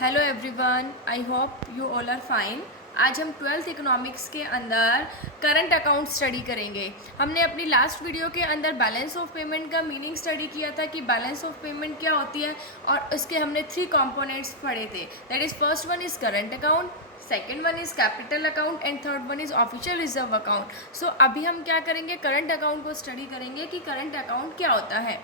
Hello everyone, I hope you all are fine. आज हम twelfth economics के अंदर करंट अकाउंट स्टडी करेंगे। हमने अपनी लास्ट वीडियो के अंदर बैलेंस ऑफ पेमेंट का मीनिंग स्टडी किया था कि बैलेंस ऑफ पेमेंट क्या होती है, और उसके हमने 3 कंपोनेंट्स पढ़े थे। That is first one is current account, second one is capital account and third one is official reserve account. So अभी हम क्या करेंगे, करंट अकाउंट को स्टडी करेंगे कि करंट अकाउंट क्या होता है।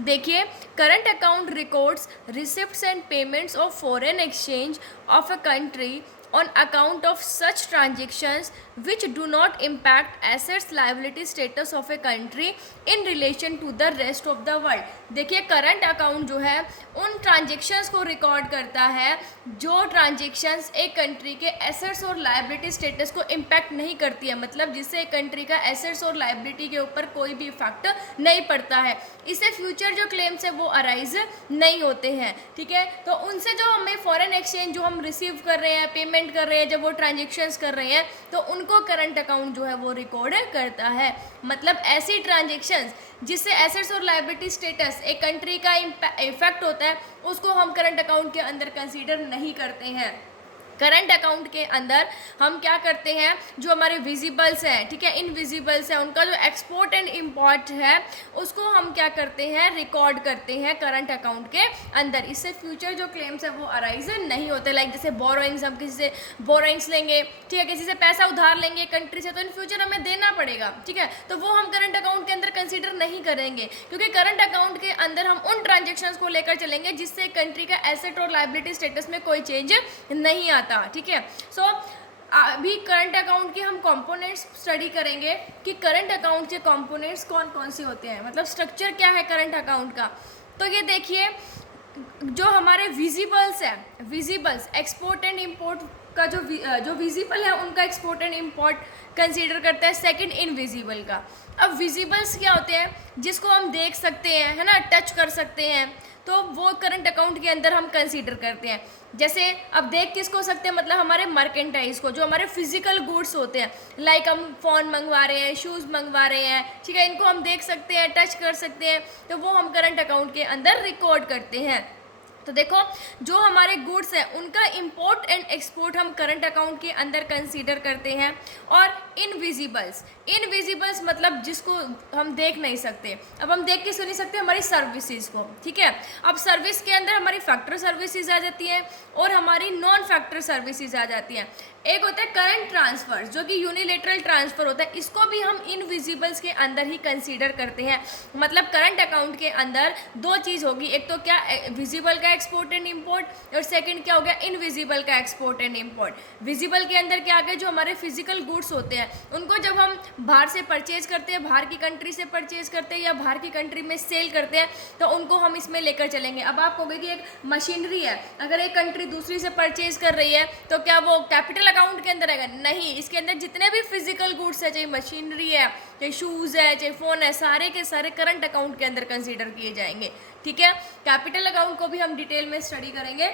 देखिए, current account records receipts and payments of foreign exchange of a country on account of such transactions which do not impact assets liability status of a country in relation to the rest of the world। देखिए, current account जो है उन transactions को record करता है जो transactions एक country के एसेट्स और लाइबिलिटी स्टेटस को इम्पैक्ट नहीं करती है, मतलब जिससे एक कंट्री का एसेट्स और लाइबिलिटी के ऊपर कोई भी इफेक्ट नहीं पड़ता है। इससे फ्यूचर जो क्लेम्स है वो अराइज नहीं होते हैं। ठीक है, तो उनसे जो हमें फॉरेन एक्सचेंज जो हम रिसीव कर रहे हैं, पेमेंट कर रहे हैं, जब वो ट्रांजेक्शन्स कर रहे हैं तो उनको करंट अकाउंट जो है वो रिकॉर्ड करता है। मतलब ऐसी ट्रांजेक्शन्स जिससे एसेट्स और लाइबिलिटी स्टेटस एक कंट्री का इफेक्ट होता है उसको हम करंट अकाउंट के अंदर कंसीडर नहीं करते हैं। करंट अकाउंट के अंदर हम क्या करते हैं, जो हमारे विजिबल्स हैं, ठीक है, इनविजिबल्स हैं, उनका जो एक्सपोर्ट एंड इम्पोर्ट है उसको हम क्या करते हैं, रिकॉर्ड करते हैं करंट अकाउंट के अंदर। इससे फ्यूचर जो क्लेम्स है वो अराइज नहीं होते। लाइक जैसे बोरोइंग्स, हम किसी से बोरोइंग्स लेंगे, ठीक है, किसी से पैसा उधार लेंगे कंट्री से, तो इन फ्यूचर हमें देना पड़ेगा, ठीक है, तो वो हम करंट अकाउंट के अंदर कंसिडर नहीं करेंगे, क्योंकि करंट अकाउंट के अंदर हम उन ट्रांजेक्शन्स को लेकर चलेंगे जिससे कंट्री का एसेट और लाइबिलिटी स्टेटस में कोई चेंज नहीं आता। ठीक है, सो अभी करंट अकाउंट के हम कंपोनेंट्स स्टडी करेंगे कि करंट अकाउंट के कंपोनेंट्स कौन कौन से होते हैं, मतलब स्ट्रक्चर क्या है करंट अकाउंट का। तो ये देखिए, जो हमारे विजिबल्स है, विजिबल्स एक्सपोर्ट एंड इंपोर्ट का जो विजिबल है उनका एक्सपोर्ट एंड इंपोर्ट कंसीडर करता है। सेकंड इनविजिबल का। अब विजिबल्स क्या होते हैं, जिसको हम देख सकते हैं, है ना, टच कर सकते हैं, तो वो करंट अकाउंट के अंदर हम कंसीडर करते हैं। जैसे अब देख किसको सकते हैं, मतलब हमारे मर्केंटाइज को, जो हमारे फिजिकल गुड्स होते हैं, लाइक हम फ़ोन मंगवा रहे हैं, शूज़ मंगवा रहे हैं, ठीक है, इनको हम देख सकते हैं, टच कर सकते हैं, तो वो हम करंट अकाउंट के अंदर रिकॉर्ड करते हैं। तो देखो, जो हमारे गुड्स हैं उनका इंपोर्ट एंड एक्सपोर्ट हम करंट अकाउंट के अंदर कंसीडर करते हैं। और इनविजिबल्स, इनविजिबल्स मतलब जिसको हम देख नहीं सकते। अब हम देख के सुन नहीं सकते हमारी सर्विसेज को, ठीक है। अब सर्विस के अंदर हमारी फैक्टर सर्विसेज आ जाती है और हमारी नॉन फैक्टर सर्विसेज आ जाती हैं। एक होता है करंट ट्रांसफर, जो कि यूनिलेटरल ट्रांसफर होता है, इसको भी हम इनविजिबल्स के अंदर ही कंसीडर करते हैं। मतलब करंट अकाउंट के अंदर दो चीज़ होगी, एक तो क्या, विजिबल का एक्सपोर्ट एंड इंपोर्ट, और सेकंड क्या हो गया, इनविजिबल का एक्सपोर्ट एंड इंपोर्ट। विजिबल के अंदर क्या आ गया, जो हमारे फिजिकल गुड्स होते हैं उनको जब हम बाहर से परचेज करते हैं, बाहर की कंट्री से परचेज करते हैं या बाहर की कंट्री में सेल करते हैं, तो उनको हम इसमें लेकर चलेंगे। अब आप कहोगे कि एक मशीनरी है, अगर एक कंट्री दूसरी से परचेज कर रही है तो क्या वो कैपिटल अकाउंट के अंदर आएगा? नहीं, इसके अंदर जितने भी फिजिकल गुड्स है, चाहे मशीनरी है, चाहे शूज़ है, चाहे फ़ोन है, सारे के सारे करंट अकाउंट के अंदर कंसीडर किए जाएंगे। ठीक है, कैपिटल अकाउंट को भी हम डिटेल में स्टडी करेंगे,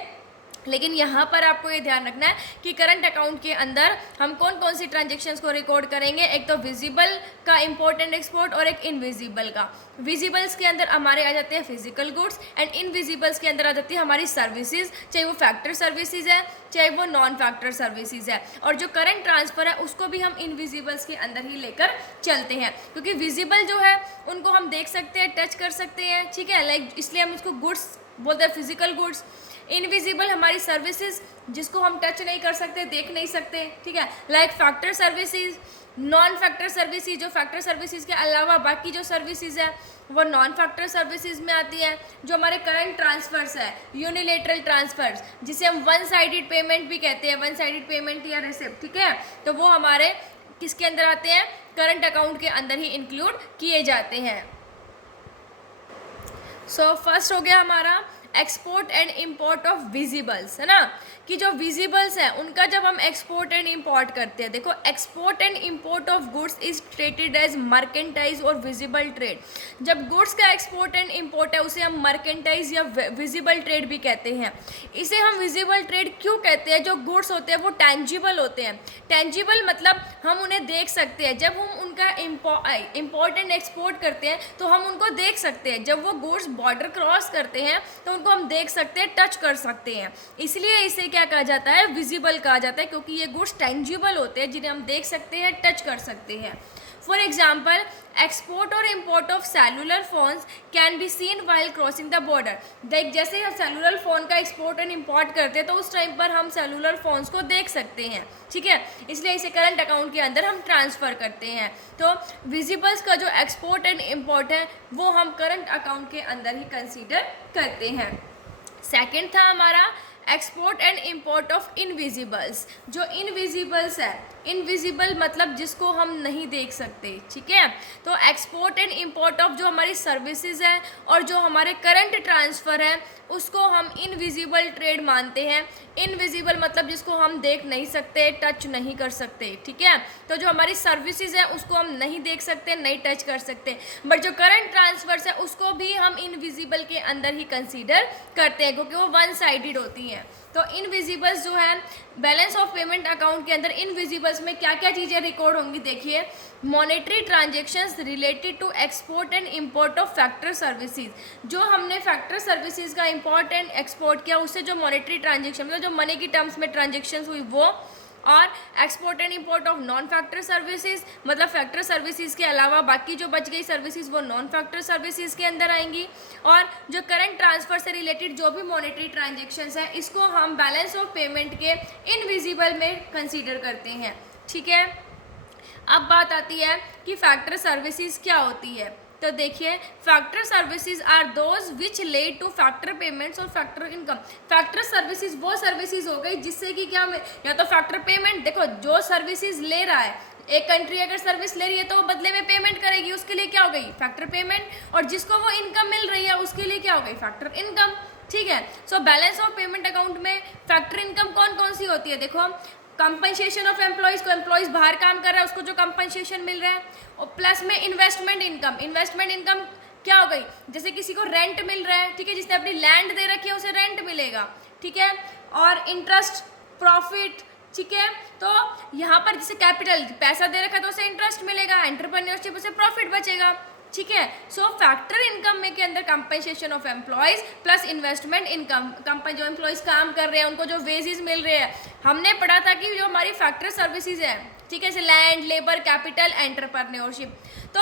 लेकिन यहाँ पर आपको ये ध्यान रखना है कि करंट अकाउंट के अंदर हम कौन कौन सी ट्रांजेक्शन्स को रिकॉर्ड करेंगे। एक तो विजिबल का इंपोर्ट एंड एक्सपोर्ट और एक इनविजिबल का। विजिबल्स के अंदर हमारे आ जाते हैं फिजिकल गुड्स एंड इनविजिबल्स के अंदर आ जाती है हमारी सर्विसेज, चाहे वो फैक्टर सर्विसेज है चाहे वो नॉन फैक्टर सर्विसेज है। और जो करंट ट्रांसफ़र है उसको भी हम इनविजिबल्स के अंदर ही लेकर चलते हैं, क्योंकि विजिबल जो है उनको हम देख सकते हैं, टच कर सकते हैं, ठीक है, लाइक इसलिए हम इसको गुड्स बोलते हैं, फिजिकल गुड्स। इनविजिबल हमारी सर्विसेज जिसको हम टच नहीं कर सकते, देख नहीं सकते, ठीक है, like factor services. Non factor services, जो फैक्टर सर्विसेज के अलावा बाकी जो सर्विसेज है वो नॉन फैक्टर सर्विसेज में आती है। जो हमारे करंट ट्रांसफर्स है, यूनिलेटरल ट्रांसफर्स, जिसे हम वन साइडेड पेमेंट भी कहते हैं, वन साइडेड पेमेंट या रिसिप्ट, ठीक है, तो वो हमारे किसके अंदर आते हैं, करंट अकाउंट के अंदर ही इंक्लूड किए जाते हैं। सो फर्स्ट हो गया हमारा एक्सपोर्ट एंड इंपोर्ट ऑफ विजिबल्स, है ना, कि जो विजिबल्स हैं उनका जब हम एक्सपोर्ट एंड इंपोर्ट करते हैं, देखो export and import of goods is treated as merchandise और विजिबल ट्रेड। जब गुड्स का एक्सपोर्ट एंड इंपोर्ट है उसे हम मर्केंटाइज या विजिबल ट्रेड भी कहते हैं। इसे हम विजिबल ट्रेड क्यों कहते हैं? जो गुड्स होते हैं वो टेंजिबल होते हैं। टेंजिबल मतलब हम उन्हें देख सकते हैं। जब हम उनका इंपोर्ट एंड एक्सपोर्ट करते हैं तो हम उनको देख सकते हैं। जब वो गुड्स बॉर्डर क्रॉस करते हैं तो उनको हम देख सकते हैं, टच कर सकते हैं, इसलिए इसे क्या कहा जाता है, विजिबल कहा जाता है, क्योंकि ये गुड्स टेंजिबल होते हैं जिन्हें हम देख सकते हैं, टच कर सकते हैं। फॉर एग्जाम्पल, एक्सपोर्ट और import of cellular phones can be seen while crossing the border. देख, जैसे हम सेलुलर फ़ोन का एक्सपोर्ट एंड इम्पोर्ट करते हैं तो उस टाइम पर हम सेलुलर फोन्स को देख सकते हैं, ठीक है, इसलिए इसे करंट अकाउंट के अंदर हम ट्रांसफ़र करते हैं। तो विजिबल्स का जो एक्सपोर्ट एंड इम्पोर्ट है वो हम करंट अकाउंट के अंदर ही कंसीडर करते हैं। सेकेंड था हमारा export and import of invisibles. जो इनविजिबल्स है, इनविजिबल मतलब जिसको हम नहीं देख सकते, ठीक है, तो एक्सपोर्ट एंड इम्पोर्ट ऑफ जो हमारी सर्विसेज है और जो हमारे करंट ट्रांसफ़र है उसको हम इनविजिबल ट्रेड मानते हैं। इनविजिबल मतलब जिसको हम देख नहीं सकते, टच नहीं कर सकते, ठीक है, तो जो हमारी सर्विसेज है उसको हम नहीं देख सकते, नहीं टच कर सकते, बट जो करंट ट्रांसफर्स है उसको भी हम इनविजिबल के अंदर ही कंसीडर करते हैं क्योंकि वो वन साइडेड होती हैं। तो इनविजिबल्स जो है बैलेंस ऑफ पेमेंट अकाउंट के अंदर इनविजिबल्स में क्या क्या चीज़ें रिकॉर्ड होंगी, देखिए, monetary transactions related to export and import of factor services. जो हमने फैक्टर सर्विसेज का इम्पोर्ट एंड एक्सपोर्ट किया उससे जो मॉनेटरी ट्रांजेक्शन मतलब जो मनी की टर्म्स में ट्रांजेक्शन्स हुई वो, और export and import of non factor services मतलब फैक्टर सर्विसेज के अलावा बाकी जो बच गई सर्विसेज वो नॉन फैक्टर सर्विसेज के अंदर आएंगी। और जो करंट ट्रांसफ़र से रिलेटेड जो भी मॉनेटरी ट्रांजेक्शन्स हैं इसको हम बैलेंस ऑफ पेमेंट के इनविजिबल में कंसीडर करते हैं, ठीक है। अब बात आती है कि फैक्टर सर्विसेज क्या होती है। तो देखिए, factor services are those which led to factor payments और फैक्टर इनकम। फैक्टर सर्विसेज वो सर्विसेज हो गई जिससे कि क्या, या तो फैक्टर पेमेंट, देखो जो सर्विसेज ले रहा है, एक कंट्री अगर सर्विस ले रही है तो वो बदले में पेमेंट करेगी, उसके लिए क्या हो गई, फैक्टर पेमेंट, और जिसको वो इनकम मिल रही है उसके लिए क्या हो गई, फैक्टर इनकम, ठीक है। So balance of payment account में फैक्टर इनकम कौन कौन सी होती है, देखो, कंपनसेशन ऑफ एम्प्लॉयज़ को, एम्प्लॉयज़ बाहर काम कर रहा है उसको जो कंपनसेशन मिल रहा है, और प्लस में इन्वेस्टमेंट इनकम। इन्वेस्टमेंट इनकम क्या हो गई, जैसे किसी को रेंट मिल रहा है, ठीक है, जिसने अपनी लैंड दे रखी है उसे रेंट मिलेगा, ठीक है, और इंटरेस्ट, प्रॉफिट, ठीक है, तो यहाँ पर जैसे कैपिटल पैसा दे रखा है तो उसे इंटरेस्ट मिलेगा, एंटरप्रेन्योरशिप उसे प्रॉफिट बचेगा, ठीक है। सो फैक्टर इनकम में के अंदर compensation of employees plus investment income, company जो एम्प्लॉयज़ काम कर रहे हैं उनको जो वेजेस मिल रहे हैं, हमने पढ़ा था कि जो हमारी फैक्टर सर्विसेज है, ठीक है, जैसे लैंड, लेबर, कैपिटल, एंटरप्रेन्योरशिप। तो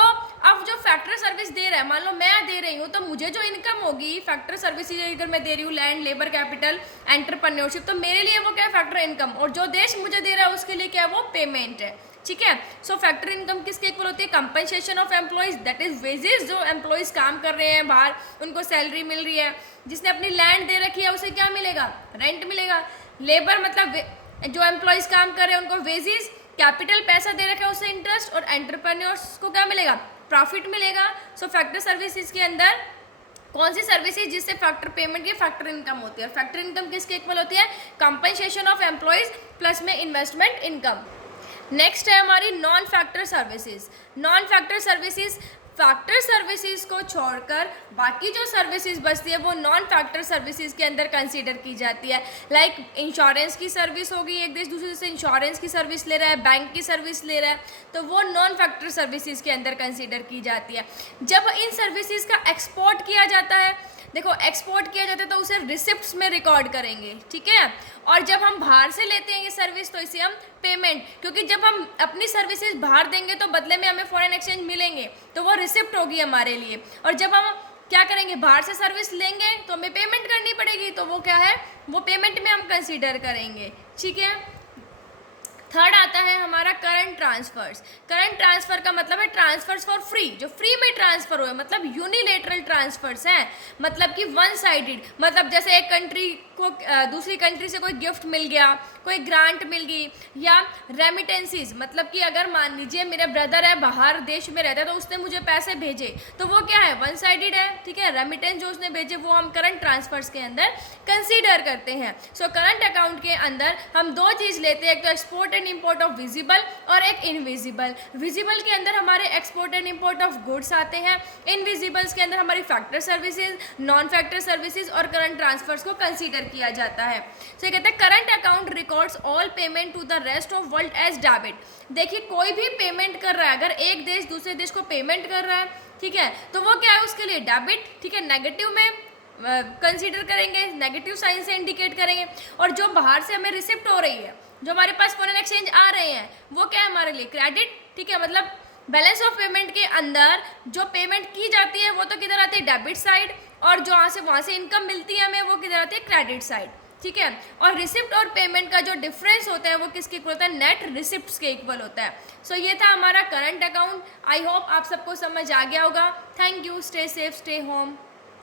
अब जो फैक्टर सर्विस दे रहा है, मान लो मैं दे रही हूँ, तो मुझे जो इनकम होगी फैक्टर सर्विसेज अगर मैं दे रही हूँ, लैंड, लेबर, कैपिटल, एंटरप्रेन्योरशिप, तो मेरे लिए वो क्या है, फैक्टर इनकम, और जो देश मुझे दे रहा है उसके लिए क्या है, वो पेमेंट है, ठीक है। सो फैक्टर इनकम किसके इक्वल होती है, compensation of employees, that is wages, जो एम्प्लॉयज़ काम कर रहे हैं बाहर उनको सैलरी मिल रही है, जिसने अपनी लैंड दे रखी है उसे क्या मिलेगा, रेंट मिलेगा, लेबर मतलब जो एम्प्लॉयज़ काम कर रहे हैं उनको वेजेस, कैपिटल पैसा दे रखा है उसे इंटरेस्ट, और एंटरप्रेन्योर्स को क्या मिलेगा, प्रॉफिट मिलेगा। सो फैक्टर सर्विसेज के अंदर कौन सी सर्विसेज जिससे फैक्टर पेमेंट की फैक्टर इनकम होती है, फैक्टर इनकम किसके इक्वल होती है, कंपनसेशन ऑफ एम्प्लॉयज़ प्लस में इन्वेस्टमेंट इनकम। नेक्स्ट है हमारी non factor services. Non factor services factor services को छोड़कर बाकी जो सर्विसेज बचती है वो नॉन फैक्टर सर्विसेज के अंदर कंसीडर की जाती है। लाइक इंश्योरेंस की सर्विस होगी, एक देश दूसरे से इंश्योरेंस की सर्विस ले रहा है, बैंक की सर्विस ले रहा है, तो वो नॉन फैक्टर सर्विसेज के अंदर कंसीडर की जाती है। जब इन सर्विसेज का एक्सपोर्ट किया जाता है, देखो एक्सपोर्ट किया जाता है तो उसे रिसिप्ट्स में रिकॉर्ड करेंगे, ठीक है, और जब हम बाहर से लेते हैं ये सर्विस तो इसे हम पेमेंट, क्योंकि जब हम अपनी सर्विसेज बाहर देंगे तो बदले में हमें फॉरेन एक्सचेंज मिलेंगे तो वो रिसिप्ट होगी हमारे लिए, और जब हम क्या करेंगे, बाहर से सर्विस लेंगे तो हमें पेमेंट करनी पड़ेगी, तो वो क्या है, वो पेमेंट में हम कंसीडर करेंगे, ठीक है। थर्ड आता है हमारा करंट ट्रांसफर्स। करंट ट्रांसफर का मतलब है ट्रांसफर्स फॉर फ्री, जो फ्री में ट्रांसफर हुए, मतलब यूनिलेटरल ट्रांसफर्स हैं, मतलब कि वन साइडेड, मतलब जैसे एक कंट्री को दूसरी कंट्री से कोई गिफ्ट मिल गया, कोई ग्रांट मिल गई, या रेमिटेंसीज, मतलब कि अगर मान लीजिए मेरा ब्रदर है बाहर देश में रहता है तो उसने मुझे पैसे भेजे, तो वो क्या है, वन साइडेड है, ठीक है, रेमिटेंस जो उसने भेजे वो हम करंट ट्रांसफर्स के अंदर कंसीडर करते हैं। सो करंट अकाउंट के अंदर हम दो चीज़ लेते हैं, एक तो export and import of visible और एक इनविजिबल। विजिबल के अंदर हमारे export and import of goods आते हैं, इनविजिबल्स के अंदर हमारी factor services, non factor services और करंट ट्रांसफर्स को कंसीडर किया जाता है। तो ये कहते हैं current account records all payment to the rest of world as debit. देखिए कोई भी पेमेंट कर रहा है, अगर एक देश दूसरे देश को पेमेंट कर रहा है, ठीक है, तो वो क्या है उसके लिए डेबिट, ठीक है, नेगेटिव में कंसीडर करेंगे, नेगेटिव साइन से इंडिकेट करेंगे। और जो बाहर से हमें रिसिप्ट हो रही है, जो हमारे पास फॉरेन एक्सचेंज आ रहे हैं, वो क्या है हमारे लिए क्रेडिट, ठीक है। मतलब बैलेंस ऑफ पेमेंट के अंदर जो पेमेंट की जाती है वो तो किधर आती है, डेबिट साइड, और जो वहाँ से इनकम मिलती है हमें वो किधर आती है, क्रेडिट साइड, ठीक है। और रिसिप्ट और पेमेंट का जो डिफरेंस होता है वो किसके इक्वल होता है, नेट रिसिप्ट्स के इक्वल होता है। सो ये था हमारा करंट अकाउंट। आई होप आप सबको समझ आ गया होगा। Thank you, stay safe, stay home.